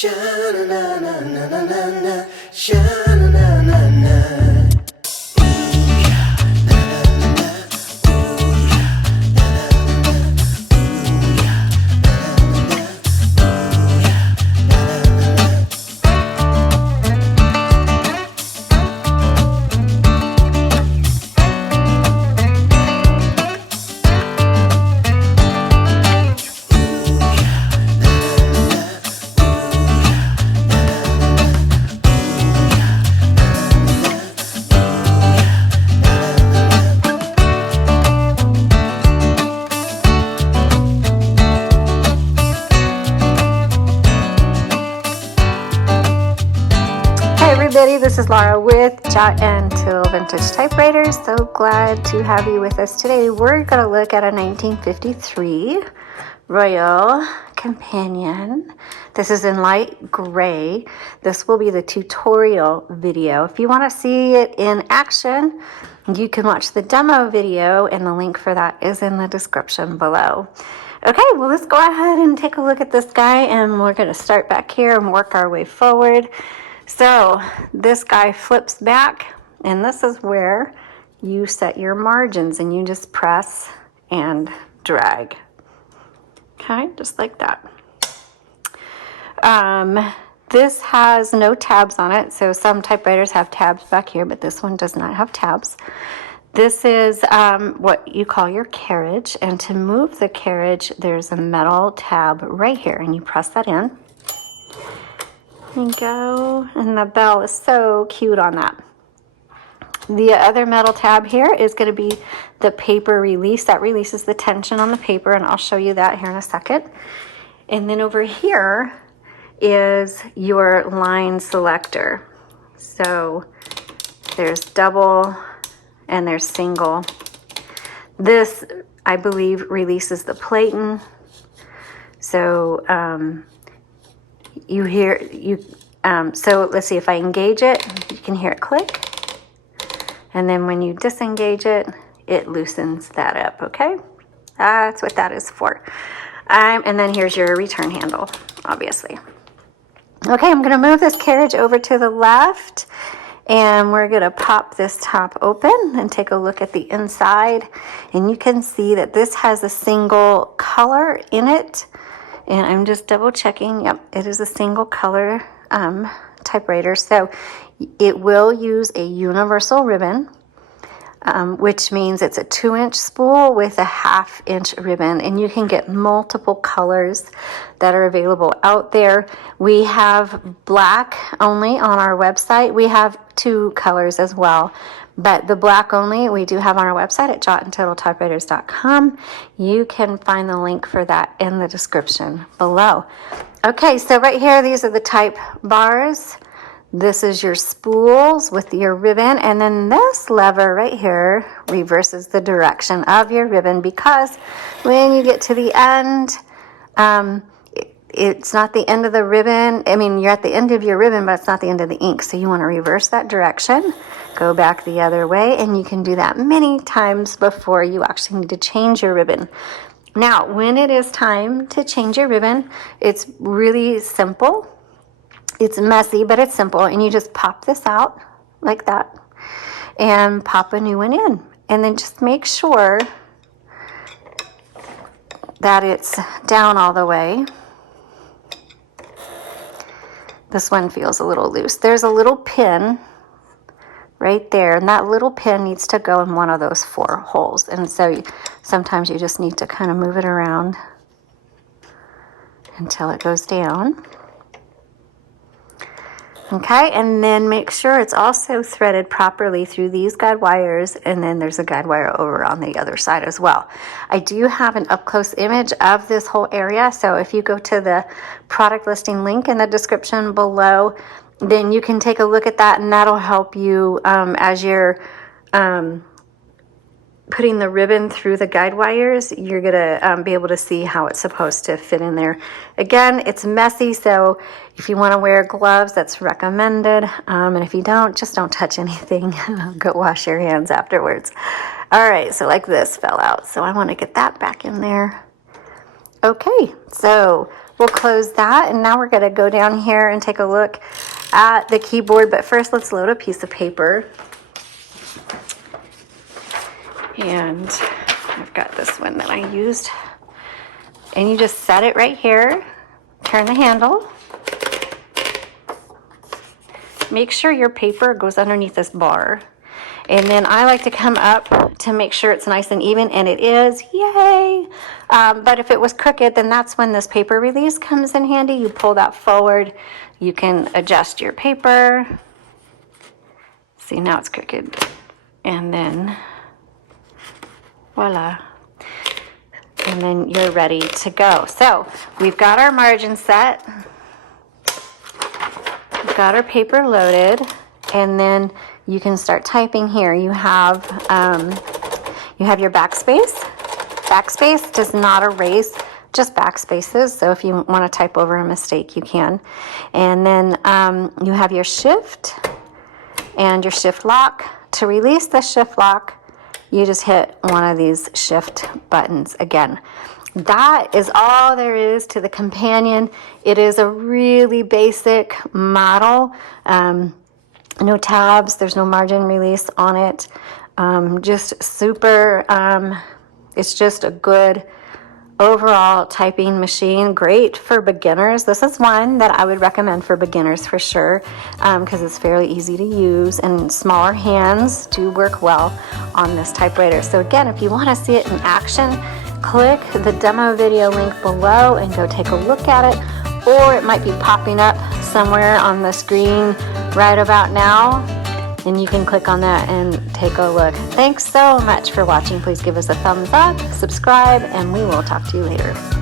Sha-na-na-na-na-na-na-na, sha-na-na-na-na. Hi everybody, this is Laura with Jot and Till Vintage Typewriters. So glad to have you with us today. We're going to look at a 1953 Royal Companion. This is in light gray. This will be the tutorial video. If you want to see it in action, you can watch the demo video, and the link for that is in the description below. Okay, well, let's go ahead and take a look at this guy, and we're going to start back here and work our way forward. So this guy flips back, and this is where you set your margins, and you just press and drag. Okay, just like that. This has no tabs on it, so some typewriters have tabs back here, but this one does not have tabs. This is what you call your carriage, and to move the carriage, there's a metal tab right here, and you press that in. And go, and the bell is so cute on that. The other metal tab here is going to be the paper release. That releases the tension on the paper, and I'll show you that here in a second. And then over here is your line selector. So there's double and there's single. This, I believe, releases the platen. So so let's see, if I engage it, you can hear it click, and then when you disengage it, it loosens that up. Okay, that's what that is for. And then here's your return handle, obviously. Okay, I'm going to move this carriage over to the left, and we're going to pop this top open and take a look at the inside, and you can see that this has a single color in it. And I'm just double checking. Yep, it is a single color typewriter. So it will use a universal ribbon, which means it's a 2-inch spool with a 1/2-inch ribbon. And you can get multiple colors that are available out there. We have black only on our website. We have 2 colors as well. But the black only, we do have on our website at jotandtittletypewriters.com. You can find the link for that in the description below. Okay, so right here, these are the type bars. This is your spools with your ribbon. And then this lever right here reverses the direction of your ribbon, because when you get to the end, it's not the end of the ribbon. I mean, you're at the end of your ribbon, but it's not the end of the ink. So you want to reverse that direction, go back the other way, and you can do that many times before you actually need to change your ribbon. Now, when it is time to change your ribbon, it's really simple. It's messy, but it's simple. And you just pop this out like that and pop a new one in. And then just make sure that it's down all the way. This one feels a little loose. There's a little pin right there, and that little pin needs to go in one of those 4 holes. And so sometimes you just need to kind of move it around until it goes down. Okay, and then make sure it's also threaded properly through these guide wires, and then there's a guide wire over on the other side as well. I do have an up-close image of this whole area, so if you go to the product listing link in the description below, then you can take a look at that, and that'll help you as you're putting the ribbon through the guide wires. You're gonna be able to see how it's supposed to fit in there. Again, it's messy, so if you want to wear gloves, that's recommended. And if you don't, just don't touch anything. Go wash your hands afterwards. All right, so like this fell out, so I want to get that back in there. Okay, so we'll close that, and now we're going to go down here and take a look at the keyboard. But first, let's load a piece of paper. And I've got this one that I used. And you just set it right here. Turn the handle. Make sure your paper goes underneath this bar. And then I like to come up to make sure it's nice and even, and it is. Yay! But if it was crooked, then that's when this paper release comes in handy. You pull that forward. You can adjust your paper. See, now it's crooked. And then, voila. And then you're ready to go. So we've got our margin set. We've got our paper loaded. And then you can start typing here. You have your backspace. Backspace does not erase, just backspaces. So if you want to type over a mistake, you can. And then you have your shift and your shift lock. To release the shift lock, you just hit one of these shift buttons again. That is all there is to the companion. It is a really basic model. No tabs, there's no margin release on it. Just super, it's just a good overall typing machine. Great for beginners. This is one that I would recommend for beginners for sure, because it's fairly easy to use, and smaller hands do work well on this typewriter. So again, if you want to see it in action, click the demo video link below and go take a look at it, or it might be popping up somewhere on the screen right about now, and you can click on that and take a look. Thanks so much for watching. Please give us a thumbs up, subscribe, and we will talk to you later.